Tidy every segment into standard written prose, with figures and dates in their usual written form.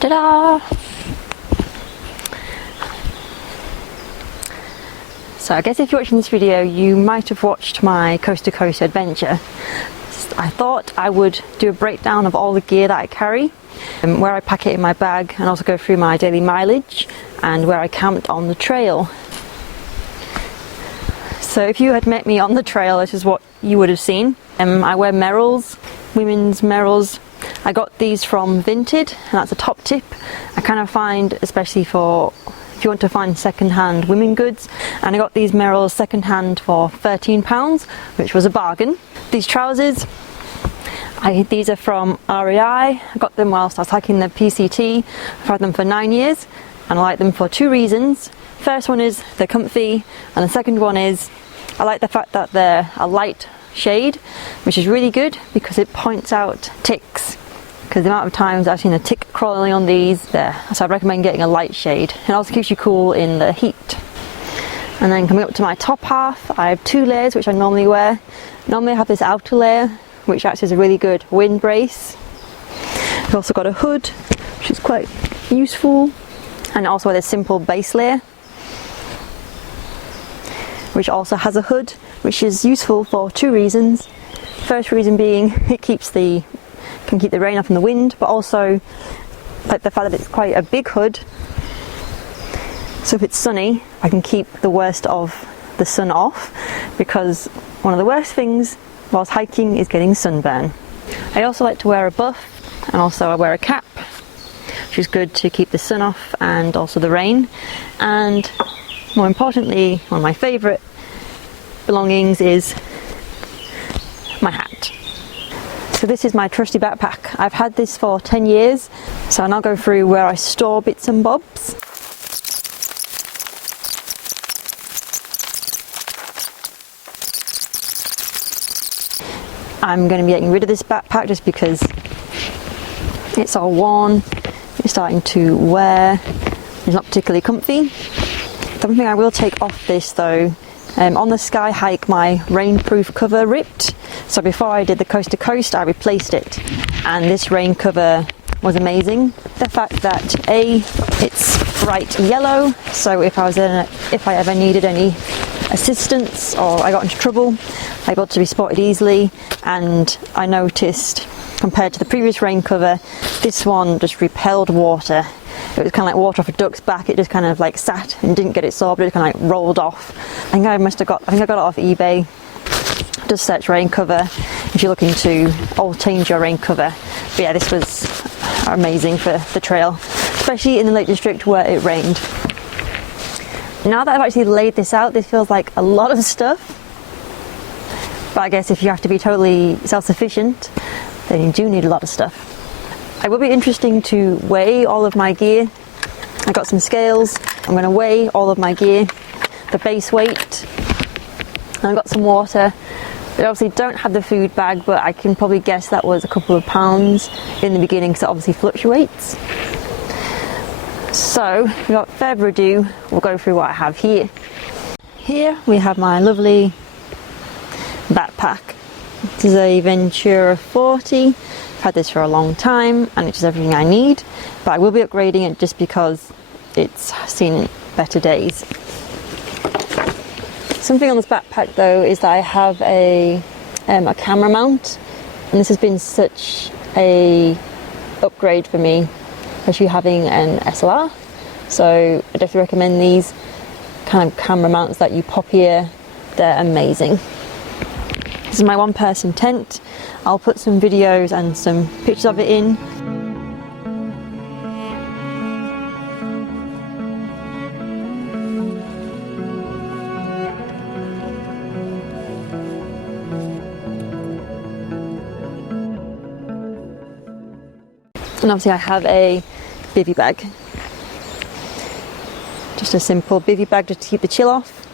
Ta-da! So I guess if you're watching this video, you might have watched my coast to coast adventure. I thought I would do a breakdown of all the gear that I carry, and where I pack it in my bag, and also go through my daily mileage and where I camped on the trail. So if you had met me on the trail, this is what you would have seen. I wear Merrells, women's Merrells. I got these from Vinted, and that's a top tip. I kind of find, especially for if you want to find second-hand women goods, and I got these Merrells second-hand for £13, which was a bargain. These trousers, these are from REI. I got them whilst I was hiking the PCT. I've had them for 9 years, and I like them for two reasons. First one is they're comfy, and the second one is I like the fact that they're a light shade, which is really good because it points out ticks. Because the amount of times I've seen a tick crawling on these, so I'd recommend getting a light shade. It also keeps you cool in the heat. And then coming up to my top half, I have two layers which I normally wear. Normally I have this outer layer, which acts as a really good wind brace. I've also got a hood, which is quite useful. And also this simple base layer, which also has a hood, which is useful for two reasons. First reason being it can keep the rain off and the wind, but also like the fact that it's quite a big hood, so if it's sunny I can keep the worst of the sun off, because one of the worst things whilst hiking is getting sunburn. I also like to wear a buff, and also I wear a cap, which is good to keep the sun off and also the rain. And more importantly, one of my favourite belongings is my hat. So this is my trusty backpack. I've had this for 10 years, so I'll now go through where I store bits and bobs. I'm going to be getting rid of this backpack just because it's all worn, it's starting to wear, it's not particularly comfy. Something I will take off this though, on the sky hike my rainproof cover ripped, so before I did the coast to coast I replaced it, and this rain cover was amazing. The fact that it's bright yellow, so if I ever needed any assistance or I got into trouble, I got to be spotted easily. And I noticed, compared to the previous rain cover, this one just repelled water. It was kind of like water off a duck's back. It just kind of like sat and didn't get absorbed. It just kind of like rolled off. I think I got it off eBay. Just search rain cover if you're looking to change your rain cover. But yeah, this was amazing for the trail, especially in the Lake District where it rained. Now that I've actually laid this out, this feels like a lot of stuff. But I guess if you have to be totally self-sufficient, then you do need a lot of stuff. It will be interesting to weigh all of my gear. I got some scales. I'm going to weigh all of my gear, the base weight. And I've got some water. I obviously don't have the food bag, but I can probably guess that was a couple of pounds in the beginning because it obviously fluctuates. So without further ado, we'll go through what I have here. Here we have my lovely backpack. This is a Ventura 40. I've had this for a long time and it's just everything I need, but I will be upgrading it just because it's seen better days. Something on this backpack though is that I have a camera mount, and this has been such a upgrade for me, especially having an SLR. So I definitely recommend these kind of camera mounts that you pop here. They're amazing. This is my one-person tent. I'll put some videos and some pictures of it in. And obviously I have a bivy bag. Just a simple bivy bag just to keep the chill off.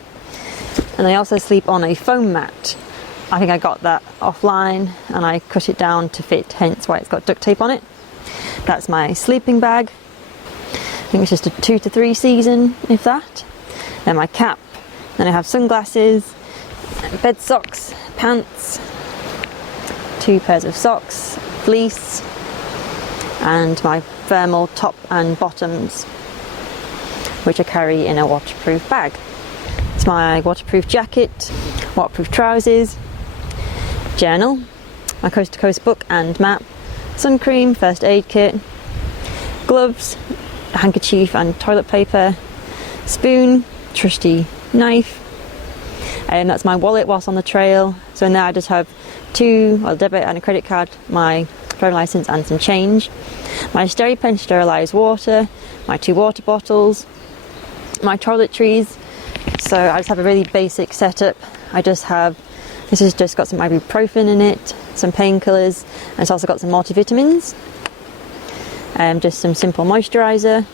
And I also sleep on a foam mat. I think I got that offline and I cut it down to fit, hence why it's got duct tape on it. That's my sleeping bag. I think it's just a 2 to 3 season, if that. Then my cap. Then I have sunglasses, bed socks, pants, 2 pairs of socks, fleece, and my thermal top and bottoms, which I carry in a waterproof bag. It's my waterproof jacket, waterproof trousers, journal, my coast to coast book and map, sun cream, first aid kit, gloves, a handkerchief and toilet paper, spoon, trusty knife, and that's my wallet whilst on the trail. So in there I just have a debit and a credit card, my driving license and some change, my SteriPen sterilised water, my 2 water bottles, my toiletries. So I just have a really basic setup. This has just got some ibuprofen in it, some painkillers, and it's also got some multivitamins, just some simple moisturiser,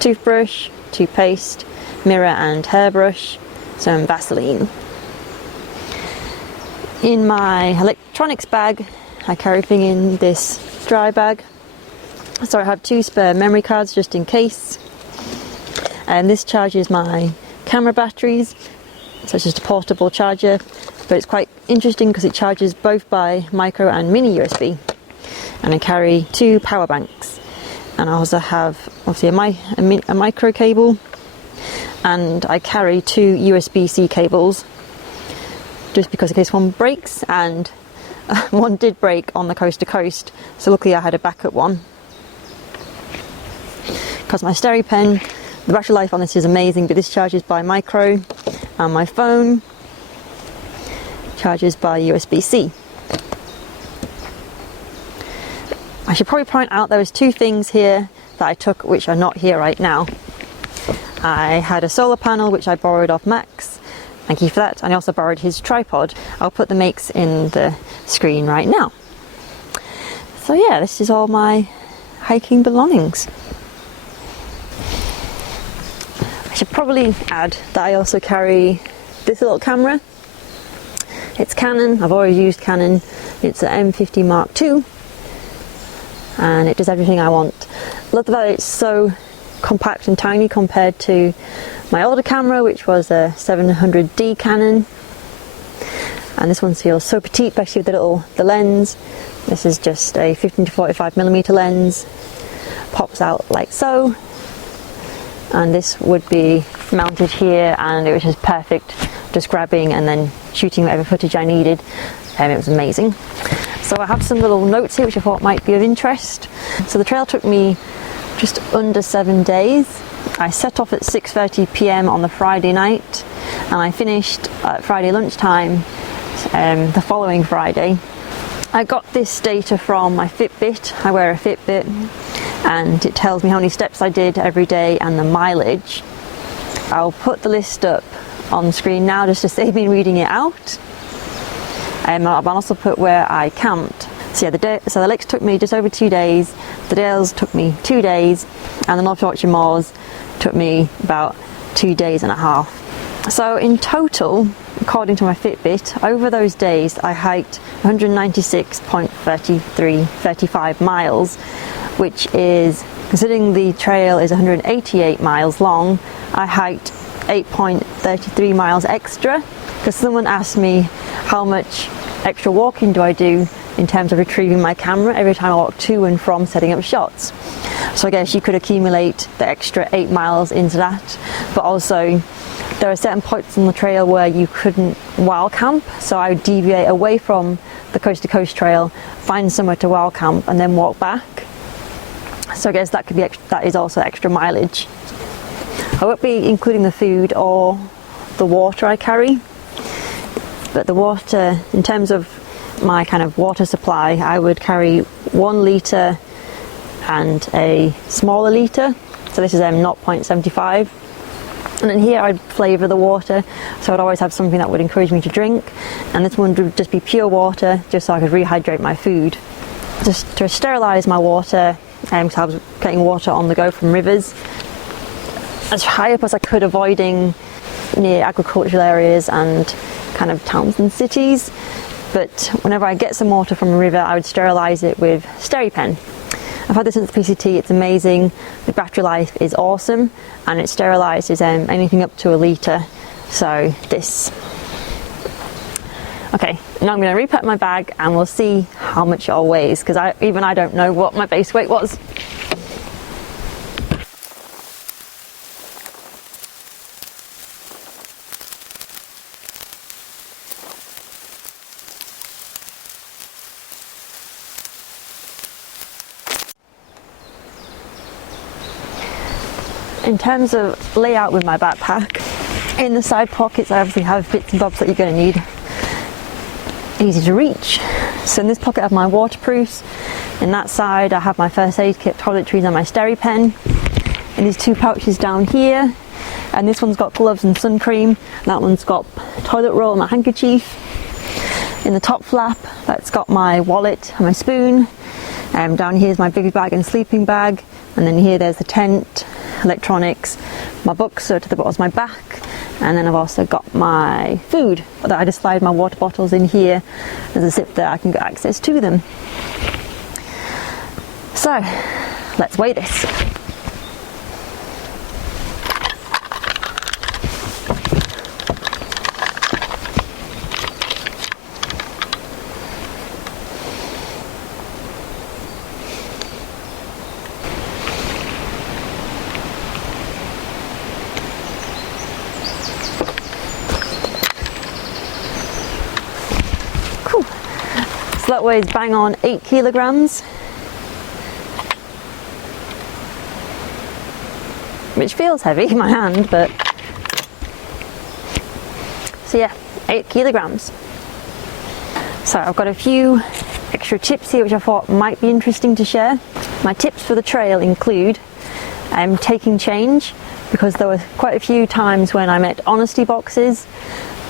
toothbrush, toothpaste, mirror and hairbrush, some Vaseline. In my electronics bag, I carry everything in this dry bag. So I have 2 spare memory cards just in case. And this charges my camera batteries, so it's just a portable charger, but it's quite interesting because it charges both by micro and mini USB. And I carry 2 power banks, and I also have obviously a micro cable, and I carry 2 USB-C cables just because in case one breaks, and one did break on the coast to coast, so luckily I had a backup one. Because my SteriPen, the battery life on this is amazing, but this charges by micro, and my phone charges by USB-C. I should probably point out there was 2 things here that I took which are not here right now. I had a solar panel which I borrowed off Max, thank you for that, and I also borrowed his tripod. I'll put the makes in the screen right now. So yeah, this is all my hiking belongings. I should probably add that I also carry this little camera. It's Canon, I've always used Canon. It's an M50 Mark II, and it does everything I want. I love that it's so compact and tiny compared to my older camera, which was a 700D Canon, and this one feels so petite, especially with the lens. This is just a 15 to 45mm lens, pops out like so, and this would be mounted here, and it was just perfect, just grabbing and then shooting whatever footage I needed, and it was amazing. So I have some little notes here which I thought might be of interest. So the trail took me just under 7 days. I set off at 6:30 p.m. on the Friday night, and I finished at Friday lunchtime the following Friday. I got this data from my Fitbit. I wear a Fitbit, and it tells me how many steps I did every day and the mileage. I'll put the list up on screen now just to save me reading it out. I'll also put where I camped. So yeah, the lakes took me just over 2 days, the Dales took me 2 days, and the North Yorkshire Moors took me about 2 days and a half. So in total, according to my Fitbit, over those days I hiked 196.35 miles, which is, considering the trail is 188 miles long, I hiked 8.33 miles extra, because someone asked me how much extra walking do I do in terms of retrieving my camera every time I walk to and from setting up shots. So I guess you could accumulate the extra 8 miles into that, but also there are certain points on the trail where you couldn't wild camp, so I would deviate away from the coast to coast trail, find somewhere to wild camp and then walk back. So I guess that could be that is also extra mileage. I won't be including the food or the water I carry, but the water, in terms of my kind of water supply, I would carry 1 litre and a smaller litre, so this is 0.75, and then here I'd flavour the water, so I'd always have something that would encourage me to drink, and this one would just be pure water, just so I could rehydrate my food. Just to sterilise my water, because I was getting water on the go from rivers, as high up as I could, avoiding near agricultural areas and kind of towns and cities. But whenever I get some water from a river, I would sterilise it with SteriPen. I've had this since the PCT, it's amazing, the battery life is awesome, and it sterilises anything up to 1 litre, so this. Okay, now I'm going to repack my bag and we'll see how much it all weighs, because even I don't know what my base weight was. In terms of layout with my backpack, in the side pockets I obviously have bits and bobs that you're going to need. Easy to reach. So in this pocket I have my waterproofs. In that side I have my first aid kit, toiletries and my Steri pen. In these two pouches down here, and this one's got gloves and sun cream. That one's got toilet roll and my handkerchief. In the top flap, that's got my wallet and my spoon. Down here is my bivy bag and sleeping bag. And then here there's the tent, electronics, my books are to the bottom of my back. And then I've also got my food that I just slide my water bottles in here. There's a zip there, I can get access to them. So, let's weigh this. So that weighs bang on 8 kilograms, which feels heavy in my hand, but so yeah, 8 kilograms. So I've got a few extra tips here which I thought might be interesting to share. My tips for the trail include taking change, because there were quite a few times when I met honesty boxes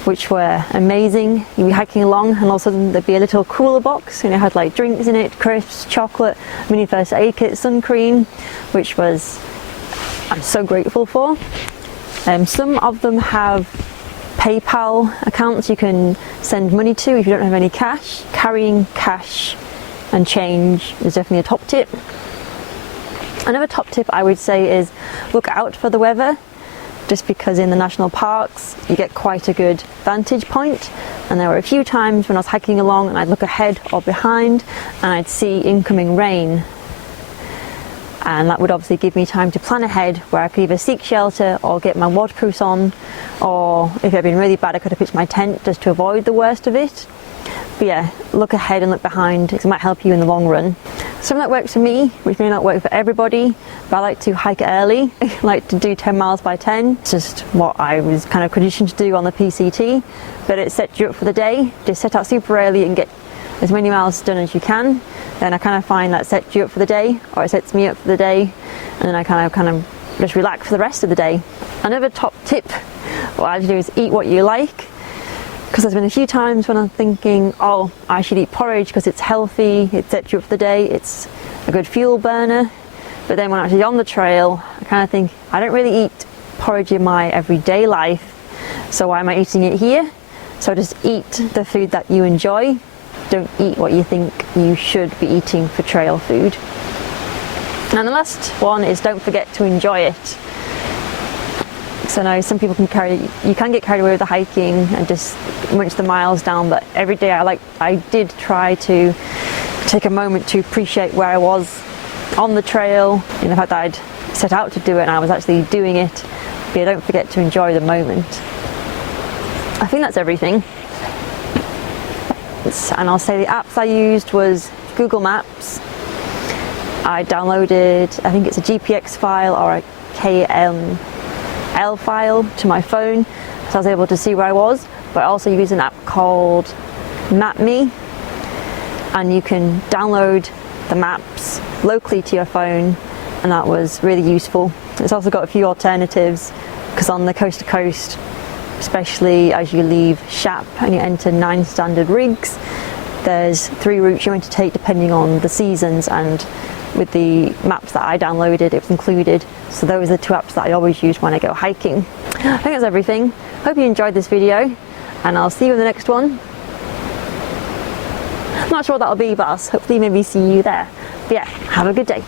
which were amazing. You'd be hiking along and all of a sudden there'd be a little cooler box and it had like drinks in it, crisps, chocolate, mini first aid kit, sun cream, which was, I'm so grateful for. Some of them have PayPal accounts you can send money to if you don't have any cash. Carrying cash and change is definitely a top tip. Another top tip I would say is look out for the weather. Just because in the national parks you get quite a good vantage point, and there were a few times when I was hiking along and I'd look ahead or behind and I'd see incoming rain, and that would obviously give me time to plan ahead where I could either seek shelter or get my waterproofs on, or if it had been really bad I could have pitched my tent just to avoid the worst of it. But yeah, look ahead and look behind because it might help you in the long run. Something that works for me, which may not work for everybody, but I like to hike early. I like to do 10 miles by 10. It's just what I was kind of conditioned to do on the PCT, but it sets you up for the day. Just set out super early and get as many miles done as you can. Then I kind of find that sets you up for the day, or it sets me up for the day, and then I kind of just relax for the rest of the day. Another top tip, what I do is eat what you like. Because there's been a few times when I'm thinking, oh, I should eat porridge because it's healthy, it sets you up for the day, it's a good fuel burner. But then when I'm actually on the trail, I kind of think, I don't really eat porridge in my everyday life, so why am I eating it here? So just eat the food that you enjoy. Don't eat what you think you should be eating for trail food. And the last one is don't forget to enjoy it. So I know some people you can get carried away with the hiking and just munch the miles down, but every day I did try to take a moment to appreciate where I was on the trail, and the fact that I'd set out to do it and I was actually doing it. But don't forget to enjoy the moment. I think that's everything. And I'll say the apps I used was Google Maps. I downloaded, I think it's a GPX file or a KML file to my phone, so I was able to see where I was. But I also use an app called MapMe, and you can download the maps locally to your phone, and that was really useful. It's also got a few alternatives, because on the coast to coast, especially as you leave Shap and you enter 9 standard rigs, there's 3 routes you're going to take depending on the seasons, and with the maps that I downloaded it was included. So those are the 2 apps that I always use when I go hiking. I think that's everything. Hope you enjoyed this video, and I'll see you in the next one. I'm not sure what that'll be, but I'll hopefully maybe see you there. But yeah, have a good day.